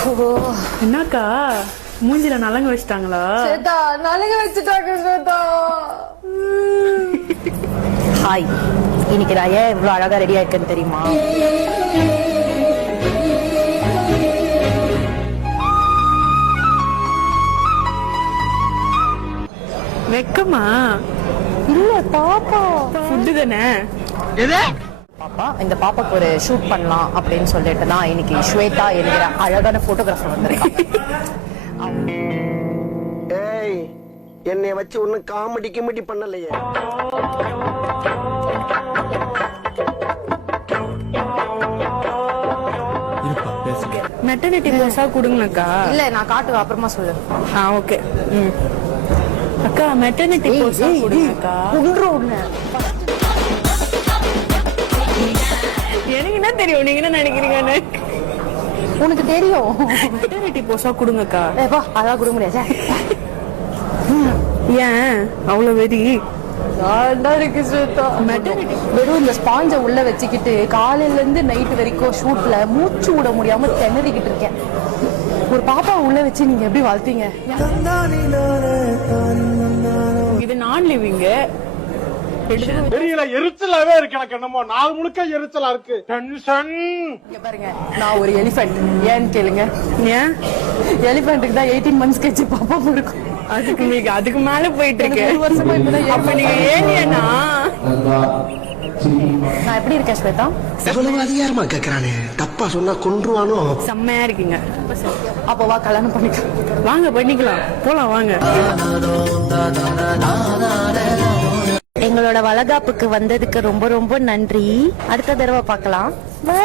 என்னக்கா மூஞ்சில நலங்க வச்சிட்டாங்களா? நலங்க வச்சுட்டாங்க ஸ்வேதா. ஹாய், இன்னைக்கு நான் ஏன் இவ்வளவு அழகா ரெடி ஆயிருக்கேன்னு தெரியுமா? வெக்கமா? இல்ல பாப்பா, ஃபுட்டு தானே. பாப்பா, இந்த பாப்பாக்கு ஒரு ஷூட் பண்ணலாம் அப்படின்னு சொல்லிட்டு தான் இன்னைக்கு ஸ்வேதா என்கிற அழகான போட்டோகிராஃபர் வந்திருக்காங்க. ஏய், என்னைய வச்சு ஒன்னும் காமெடி கிமெடி பண்ணலையே. மெட்டர்னிட்டி போஸா கொடுங்கக்கா. இல்ல நான் காட்டுவேன், அப்புறமா சொல்லு. ஓகே. அக்கா மெட்டர்னிட்டி போஸா கொடுங்கக்கா. எனக்கு என்ன தெரியும், நீங்க என்ன நினைக்கிறீங்கன்னு? உனக்கு தெரியும். மெட்டர்னிட்டி போஸா கொடுங்கக்கா. அதான் கொடுக்க முடியாது. ஏன் அவ்வளவு வெறி? வெறும் இந்த ஸ்பாஞ்ச உள்ள வச்சுக்கிட்டு காலையில இருந்து நைட் வரைக்கும் ஷூட்ல மூச்சு விட முடியாம திணறிக்கிட்டு இருக்கேன். ஒரு பாப்பா உள்ள வச்சு நீங்க எப்படி வளர்த்தீங்க? இது நான் லிவிங். தெரியல, எரிச்சலாவே இருக்கு. எனக்கு என்னமோ நாள் முழுக்க எரிச்சலா இருக்கு. டென்ஷன். பாருங்க, நான் ஒரு எலிபென்ட். ஏன்னு கேளுங்க. ஏன் எலிபென்ட்டுக்கு தான் 18 months கழிச்சு பாப்பா இருக்கும். அதுக்கு மேல போயிட்டு இருக்கு. 1 வருஷமா இப்பதான். அப்ப நீங்க ஏலியனா? நான் எப்படி இருக்கேன் ஸ்வேதா? எவ்வளவு அதிகாரமா கேக்குறானே, தப்பா சொன்னா கொன்றுவானோ. செம்மையா இருக்கீங்க. அப்ப வா கல்யாணம் பண்ணிக்கலாம். வாங்க பண்ணிக்கலாம், போலாம் வாங்க. எங்களோட வளகாப்புக்கு வந்ததுக்கு ரொம்ப ரொம்ப நன்றி. அடுத்த தடவை பார்க்கலாம். பை.